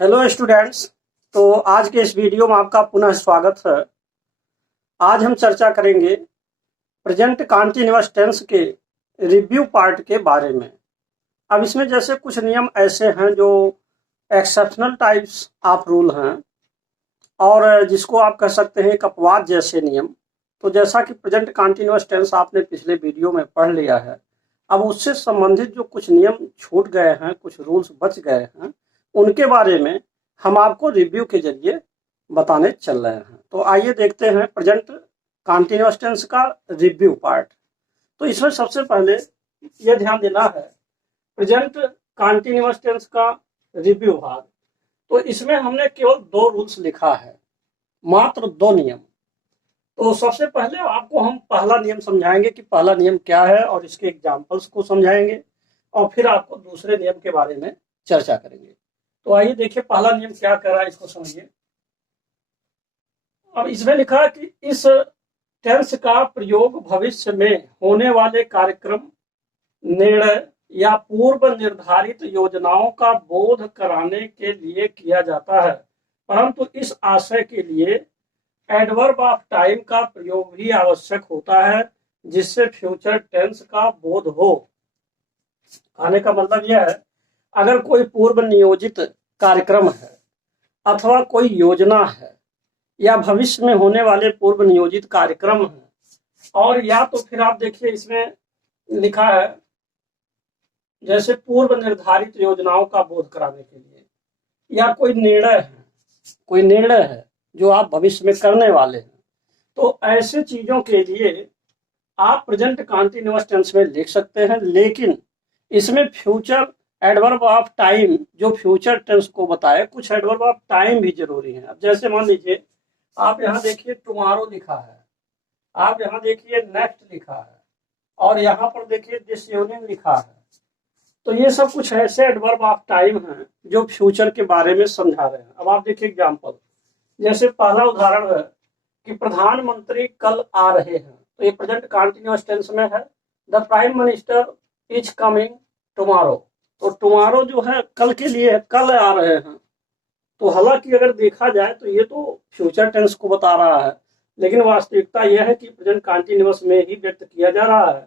Hello students. तो आज के इस वीडियो में आपका पुनः स्वागत है। आज हम चर्चा करेंगे प्रेजेंट कॉन्टिन्यूअस टेंस के रिव्यू पार्ट के बारे में। अब इसमें जैसे कुछ नियम ऐसे हैं जो एक्सेप्शनल टाइप्स ऑफ रूल हैं और जिसको आप कह सकते हैं एक अपवाद जैसे नियम। तो जैसा कि प्रेजेंट कॉन्टिन्यूअस टेंस आपने पिछले वीडियो में पढ़ लिया है, अब उससे संबंधित जो कुछ नियम छूट गए हैं, कुछ रूल्स बच गए हैं, उनके बारे में हम आपको रिव्यू के जरिए बताने चल रहे हैं। तो आइए देखते हैं प्रेजेंट कॉन्टिन्यूअस टेंस का रिव्यू पार्ट। तो इसमें सबसे पहले यह ध्यान देना है प्रेजेंट कॉन्टिन्यूअस टेंस का रिव्यू भाग। तो इसमें हमने केवल 2 रूल्स लिखा है, मात्र 2 नियम। तो सबसे पहले आपको हम पहला नियम समझाएंगे कि पहला नियम क्या है और इसके एग्जांपल्स को समझाएंगे, और फिर आपको दूसरे नियम के बारे में चर्चा करेंगे। तो आइए देखिए पहला नियम क्या कह रहा है, इसको समझिए। अब इसमें लिखा है कि इस टेंस का प्रयोग भविष्य में होने वाले कार्यक्रम, निर्णय या पूर्व निर्धारित योजनाओं का बोध कराने के लिए किया जाता है, परंतु इस आशय के लिए एडवर्ब ऑफ टाइम का प्रयोग भी आवश्यक होता है जिससे फ्यूचर टेंस का बोध हो। कहने का मतलब यह है, अगर कोई पूर्व नियोजित कार्यक्रम है अथवा कोई योजना है या भविष्य में होने वाले पूर्व नियोजित कार्यक्रम है, और या तो फिर आप देखिए इसमें लिखा है जैसे पूर्व निर्धारित योजनाओं का बोध कराने के लिए, या कोई निर्णय है जो आप भविष्य में करने वाले हैं, तो ऐसे चीजों के लिए आप प्रेजेंट कॉन्टिन्यूअस टेंस में लिख सकते हैं। लेकिन इसमें फ्यूचर एडवर्ब ऑफ टाइम जो फ्यूचर टेंस को बताए, कुछ एडवर्ब ऑफ टाइम भी जरूरी है। अब जैसे मान लीजिए आप यहाँ देखिए टुमारो लिखा है, आप यहाँ देखिए नेक्स्ट लिखा है, और यहाँ पर देखिए दिस इवनिंग लिखा है। तो ये सब कुछ ऐसे एडवर्ब ऑफ टाइम हैं जो फ्यूचर के बारे में समझा रहे हैं। अब आप देखिए एग्जाम्पल, जैसे पहला उदाहरण है कि प्रधानमंत्री कल आ रहे हैं, तो ये प्रेजेंट कॉन्टिन्यूअस टेंस में है। The prime minister is coming tomorrow. तो टुमारो जो है कल के लिए है, कल आ रहे हैं। तो हालांकि अगर देखा जाए तो ये तो फ्यूचर टेंस को बता रहा है, लेकिन वास्तविकता यह है कि प्रेजेंट कॉन्टिन्यूअस में ही व्यक्त किया जा रहा है,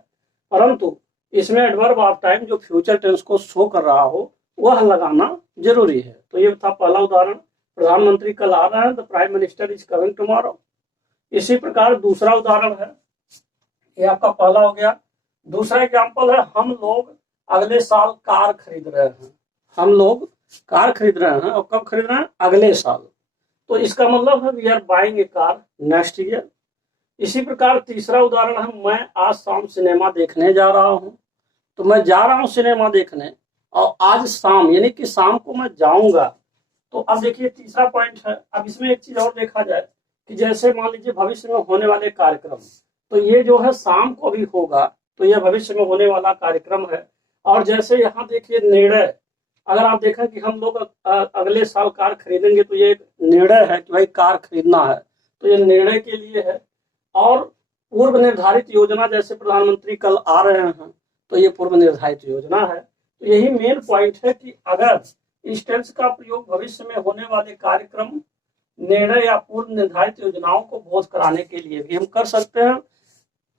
परंतु इसमें एडवर्ब ऑफ टाइम जो फ्यूचर टेंस को शो कर रहा हो वह लगाना जरूरी है। तो ये था पहला उदाहरण, प्रधानमंत्री कल आ रहे हैं, the prime minister is coming tomorrow. इसी प्रकार दूसरा उदाहरण है, ये आपका पहला हो गया। दूसरा एग्जाम्पल है, हम लोग अगले साल कार खरीद रहे हैं। हम लोग कार खरीद रहे हैं, और कब खरीद रहे हैं? अगले साल। तो इसका मतलब है we are buying a car next year. इसी प्रकार तीसरा उदाहरण है, मैं आज शाम सिनेमा देखने जा रहा हूं। तो मैं जा रहा हूं सिनेमा देखने, और आज शाम यानी कि शाम को मैं जाऊंगा। तो अब देखिए तीसरा पॉइंट है। अब इसमें एक चीज और देखा जाए कि जैसे मान लीजिए भविष्य में होने वाले कार्यक्रम, तो ये जो है शाम को भी होगा, तो यह भविष्य में होने वाला कार्यक्रम है। और जैसे यहाँ देखिए निर्णय, अगर आप देखें कि हम लोग अगले साल कार खरीदेंगे, तो ये एक निर्णय है कि भाई कार खरीदना है, तो ये निर्णय के लिए है। और पूर्व निर्धारित योजना, जैसे प्रधानमंत्री कल आ रहे हैं, तो ये पूर्व निर्धारित योजना है। तो यही मेन पॉइंट है कि अगर इस टेंस का प्रयोग भविष्य में होने वाले कार्यक्रम, निर्णय या पूर्व निर्धारित योजनाओं को बोध कराने के लिए भी हम कर सकते हैं।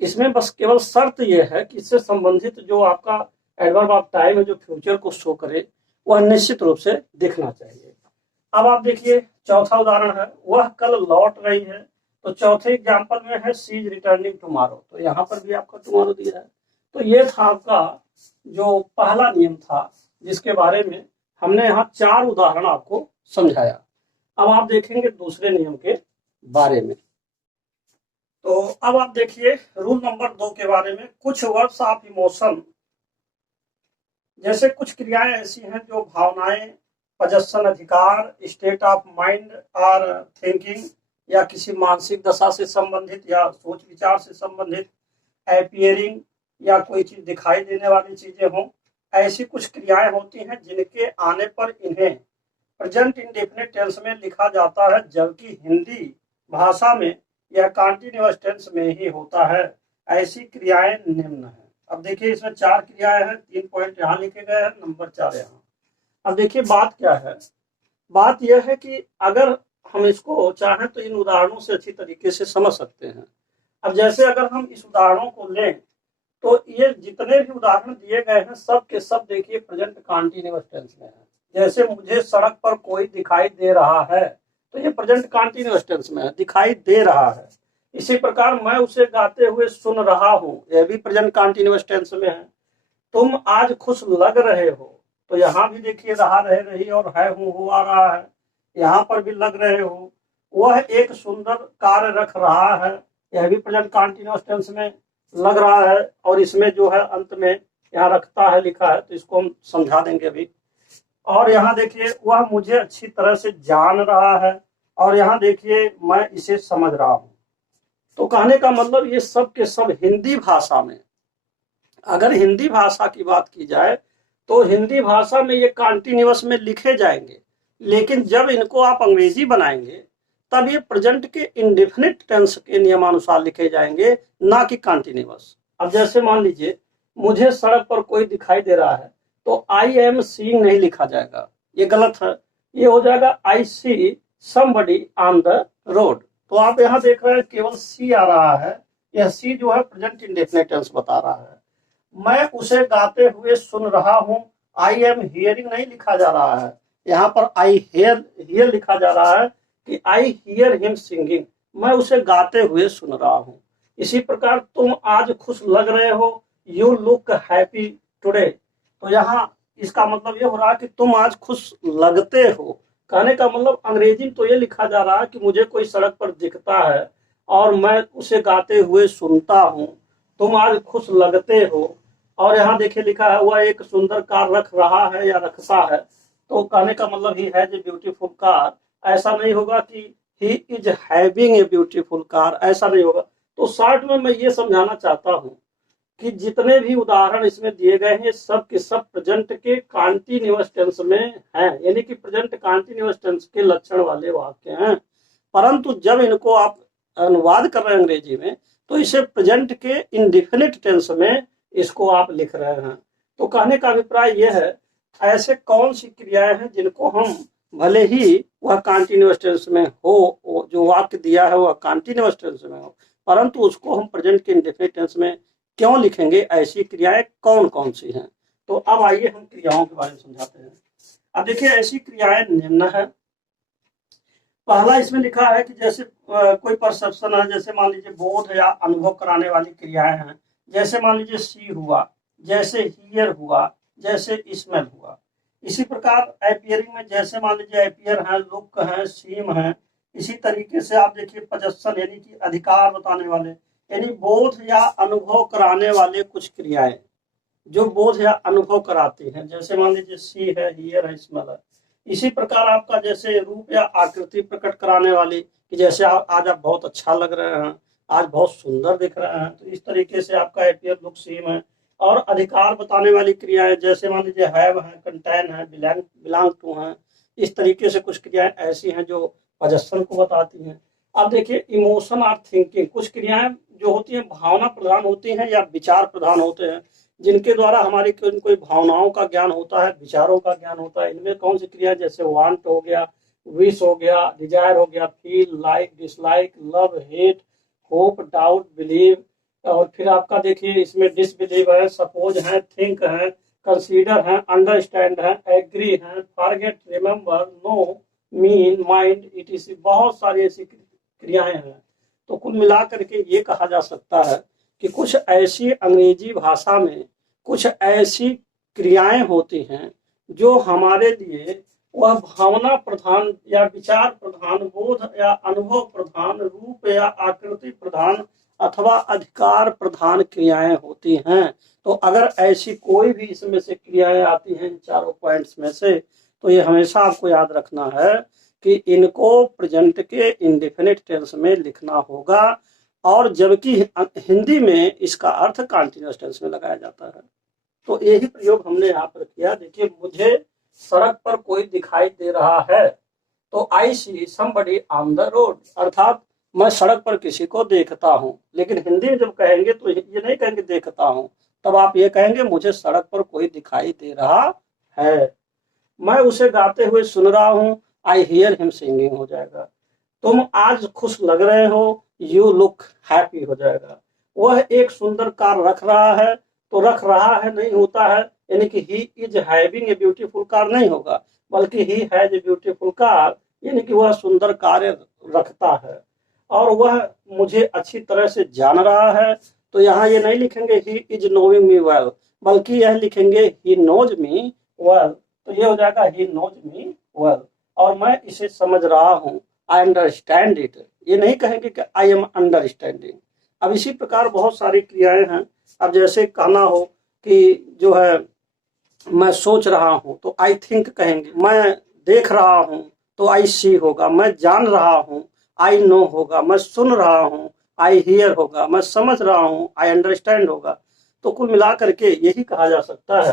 इसमें बस केवल शर्त यह है कि इससे संबंधित जो आपका एडवर्ब ऑफ टाइम है जो फ्यूचर को शो करे, वह निश्चित रूप से दिखना चाहिए। अब आप देखिए चौथा उदाहरण है, वह कल लौट रही है। तो चौथे एग्जाम्पल में है शी इज रिटर्निंग टुमारो। तो यहाँ पर भी आपका टुमारो दिया है। तो ये था आपका जो पहला नियम था, जिसके बारे में हमने यहाँ 4 उदाहरण आपको समझाया। अब आप देखेंगे दूसरे नियम के बारे में। तो अब आप देखिए रूल नंबर 2 के बारे में, कुछ वर्ब्स ऑफ इमोशन, जैसे कुछ क्रियाएं ऐसी हैं जो भावनाएं, पजेशन अधिकार, स्टेट ऑफ माइंड और थिंकिंग, या किसी मानसिक दशा से संबंधित या सोच विचार से संबंधित, अपीयरिंग या कोई चीज दिखाई देने वाली चीजें हों, ऐसी कुछ क्रियाएं होती हैं जिनके आने पर इन्हें प्रेजेंट इंडेफिनिट टेंस में लिखा जाता है, जबकि हिंदी भाषा में यह कॉन्टिन्यूअस टेंस में ही होता है। ऐसी क्रियाएं निम्न है। अब देखिए इसमें 4 क्रियाएं हैं, 3 पॉइंट यहाँ लिखे गए हैं, नंबर 4 यहाँ। अब देखिए बात क्या है, बात यह है कि अगर हम इसको चाहें तो इन उदाहरणों से अच्छी तरीके से समझ सकते हैं। अब जैसे अगर हम इस उदाहरणों को लें तो ये जितने भी उदाहरण दिए गए हैं सब के सब देखिए प्रेजेंट कंटीन्यूअस टेंस में है। जैसे मुझे सड़क पर कोई दिखाई दे रहा है, तो ये प्रेजेंट कंटीन्यूअस टेंस में है, दिखाई दे रहा है। इसी प्रकार मैं उसे गाते हुए सुन रहा हूँ, यह भी प्रेजेंट कंटीन्यूअस टेंस में है। तुम आज खुश लग रहे हो, तो यहाँ भी देखिए रहा, रहे, रही और है, हूँ, हुआ, रहा है, यहाँ पर भी लग रहे हो। वह एक सुंदर कार्य रख रहा है, यह भी प्रेजेंट कंटीन्यूअस टेंस में लग रहा है, और इसमें जो है अंत में यहाँ रखता है लिखा है, तो इसको हम समझा देंगे अभी। और यहाँ देखिए वह मुझे अच्छी तरह से जान रहा है, और यहाँ देखिए मैं इसे समझ रहा हूँ। तो कहने का मतलब ये सब के सब हिंदी भाषा में, अगर हिंदी भाषा की बात की जाए तो हिंदी भाषा में ये कंटीन्यूअस में लिखे जाएंगे, लेकिन जब इनको आप अंग्रेजी बनाएंगे तब ये प्रेजेंट के इंडेफिनिट टेंस के नियमानुसार लिखे जाएंगे, ना कि कंटीन्यूअस। अब जैसे मान लीजिए मुझे सड़क पर कोई दिखाई दे रहा है, तो आई एम सीइंग नहीं लिखा जाएगा, ये गलत है। ये हो जाएगा I see somebody on the road. तो आप यहाँ देख रहे हैं केवल सी आ रहा है, यह सी जो है प्रेजेंट इंडेफिनिट टेंस बता रहा है। मैं उसे गाते हुए सुन रहा हूँ, आई एम हियरिंग नहीं लिखा जा रहा है, यहाँ पर आई हियर लिखा जा रहा है कि आई हियर हिम सिंगिंग, मैं उसे गाते हुए सुन रहा हूँ। इसी प्रकार तुम आज खुश लग रहे हो, यू लुक हैप्पी टुडे, तो यहाँ इसका मतलब ये हो रहा है कि तुम आज खुश लगते हो। कहने का मतलब अंग्रेजी में तो ये लिखा जा रहा है कि मुझे कोई सड़क पर दिखता है और मैं उसे गाते हुए सुनता हूँ, तुम आज खुश लगते हो। और यहाँ देखिए लिखा है वह एक सुंदर कार रख रहा है या रखता है, तो कहने का मतलब ही है जो ब्यूटीफुल कार, ऐसा नहीं होगा कि he is having a beautiful car, ऐसा नहीं होगा। तो शॉर्ट में मैं ये समझाना चाहता हूँ कि जितने भी उदाहरण इसमें दिए गए हैं सब के सब प्रेजेंट के कंटीन्यूअस टेंस में हैं, यानी कि प्रेजेंट कंटीन्यूअस टेंस के लक्षण वाले वाक्य हैं। परंतु जब इनको आप अनुवाद कर रहे हैं अंग्रेजी में, तो इसे प्रेजेंट के इंडेफिनिट टेंस में इसको आप लिख रहे हैं। तो कहने का अभिप्राय यह है, ऐसे कौन सी क्रियाएं हैं जिनको हम भले ही वह कंटीन्यूअस टेंस में हो, जो वाक्य दिया है वह कंटीन्यूअस टेंस में हो, परंतु उसको हम प्रेजेंट के इंडेफिनिट टेंस में क्यों लिखेंगे, ऐसी क्रियाएं कौन कौन सी हैं। तो अब आइए हम क्रियाओं के बारे में समझाते हैं। अब देखिए ऐसी क्रियाएं निम्न है। पहला इसमें लिखा है कि जैसे कोई परसेप्शन है, जैसे मान लीजिए बोध या अनुभव कराने वाली क्रियाएं हैं, जैसे मान लीजिए सी हुआ, जैसे हियर हुआ, जैसे स्मेल हुआ। इसी प्रकार अपीयरिंग में जैसे मान लीजिए अपीयर है, लुक है, सीम है। इसी तरीके से आप देखिए पजेशन यानी कि अधिकार बताने वाले, यानी बोध या अनुभव कराने वाले कुछ क्रियाएं जो बोध या अनुभव कराती हैं, जैसे मान लीजिए सी है, हियर है, स्मेल है। इसी प्रकार आपका जैसे रूप या आकृति प्रकट कराने वाली, कि जैसे आज आप बहुत अच्छा लग रहे हैं, आज बहुत सुंदर दिख रहे हैं, तो इस तरीके से आपका अपीयर, लुक, सीम है। और अधिकार बताने वाली क्रियाएं जैसे मान लीजिए हैव है, कंटेन है, बिलोंग टू है। इस तरीके से कुछ क्रियाएं ऐसी हैं जो पजेशन को बताती हैं। अब देखिए इमोशन और थिंकिंग, कुछ क्रियाएं जो होती हैं भावना प्रधान होती हैं या विचार प्रधान होते हैं, जिनके द्वारा हमारी कोई भावनाओं का ज्ञान होता है, विचारों का ज्ञान होता है। इनमें कौन सी क्रिया, जैसे वांट हो गया, विश हो गया, डिजायर हो गया, feel, like, dislike, love, hate, hope, doubt, believe. और फिर आपका देखिए इसमें डिसबिलीव है, सपोज है, थिंक है, कंसीडर है, अंडरस्टैंड है, एग्री है, forget, remember, no, mean, mind, it, बहुत सारी ऐसी क्रियाएं हैं। तो कुल मिलाकर के ये कहा जा सकता है कि कुछ ऐसी अंग्रेजी भाषा में कुछ ऐसी क्रियाएं होती हैं जो हमारे लिए वह भावना प्रधान या विचार प्रधान, बोध या अनुभव प्रधान, रूप या आकृति प्रधान अथवा अधिकार प्रधान क्रियाएं होती हैं। तो अगर ऐसी कोई भी इसमें से क्रियाएं आती हैं इन चारों पॉइंट्स में से, तो ये हमेशा आपको याद रखना है कि इनको प्रेजेंट के इंडेफिनिट टेंस में लिखना होगा, और जबकि हिंदी में इसका अर्थ कंटीन्यूअस टेंस में लगाया जाता है। तो यही प्रयोग हमने यहाँ पर किया। देखिए मुझे सड़क पर कोई दिखाई दे रहा है, तो I see somebody on the road, अर्थात मैं सड़क पर किसी को देखता हूँ। लेकिन हिंदी में जब कहेंगे तो ये नहीं कहेंगे देखता हूँ, तब आप ये कहेंगे मुझे सड़क पर कोई दिखाई दे रहा है। मैं उसे गाते हुए सुन रहा हूँ, आई हियर हिम सिंगिंग हो जाएगा। तुम आज खुश लग रहे हो, यू लुक हैप्पी हो जाएगा। वह एक सुंदर कार रख रहा है, तो रख रहा है नहीं होता है, यानी कि he is having a beautiful car नहीं होगा, बल्कि he has a beautiful car, यानी कि वह सुंदर कार रखता है। और वह मुझे अच्छी तरह से जान रहा है, तो यहाँ ये नहीं लिखेंगे he is knowing me well, बल्कि यह लिखेंगे ही नोज मी वेल। तो ये हो जाएगा ही नोज मी वेल, और मैं इसे समझ रहा हूँ, आई अंडरस्टैंड इट। ये नहीं कहेंगे कि आई एम अंडरस्टैंडिंग। अब इसी प्रकार बहुत सारी क्रियाएं हैं। अब जैसे कहना हो कि जो है मैं सोच रहा हूँ, तो आई थिंक कहेंगे। मैं देख रहा हूँ, तो आई सी होगा। मैं जान रहा हूँ, आई नो होगा। मैं सुन रहा हूँ, आई हियर होगा। मैं समझ रहा हूँ, आई अंडरस्टैंड होगा। तो कुल मिला करके यही कहा जा सकता है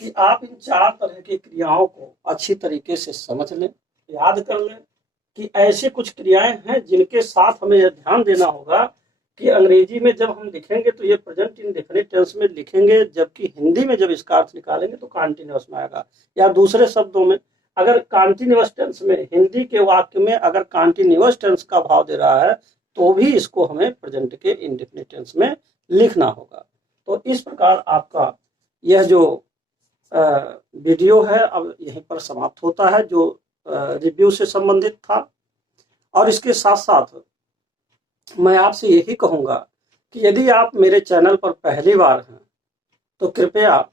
कि आप इन 4 तरह की क्रियाओं को अच्छी तरीके से समझ लें, याद कर लें कि ऐसी कुछ क्रियाएं हैं जिनके साथ हमें यह ध्यान देना होगा कि अंग्रेजी में जब हम लिखेंगे तो ये प्रेजेंट इंडेफिनिट टेंस में लिखेंगे, जबकि हिंदी में जब इसका अर्थ निकालेंगे तो कॉन्टिन्यूअस में आएगा। या दूसरे शब्दों में, अगर कॉन्टिन्यूअस टेंस में, हिंदी के वाक्य में अगर कॉन्टिन्यूअस टेंस का भाव दे रहा है, तो भी इसको हमें प्रेजेंट के इंडेफिनिट टेंस में लिखना होगा। तो इस प्रकार आपका यह जो वीडियो है अब यहीं पर समाप्त होता है, जो रिव्यू से संबंधित था। और इसके साथ साथ मैं आपसे यही कहूंगा कि यदि आप मेरे चैनल पर पहली बार हैं, तो कृपया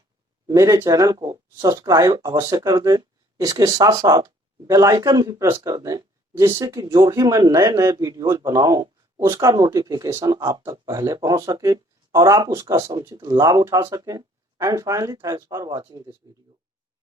मेरे चैनल को सब्सक्राइब अवश्य कर दें। इसके साथ साथ बेल आइकन भी प्रेस कर दें, जिससे कि जो भी मैं नए नए वीडियोज बनाऊं उसका नोटिफिकेशन आप तक पहले पहुंच सके और आप उसका समुचित लाभ उठा सकें। And finally, thanks for watching this video.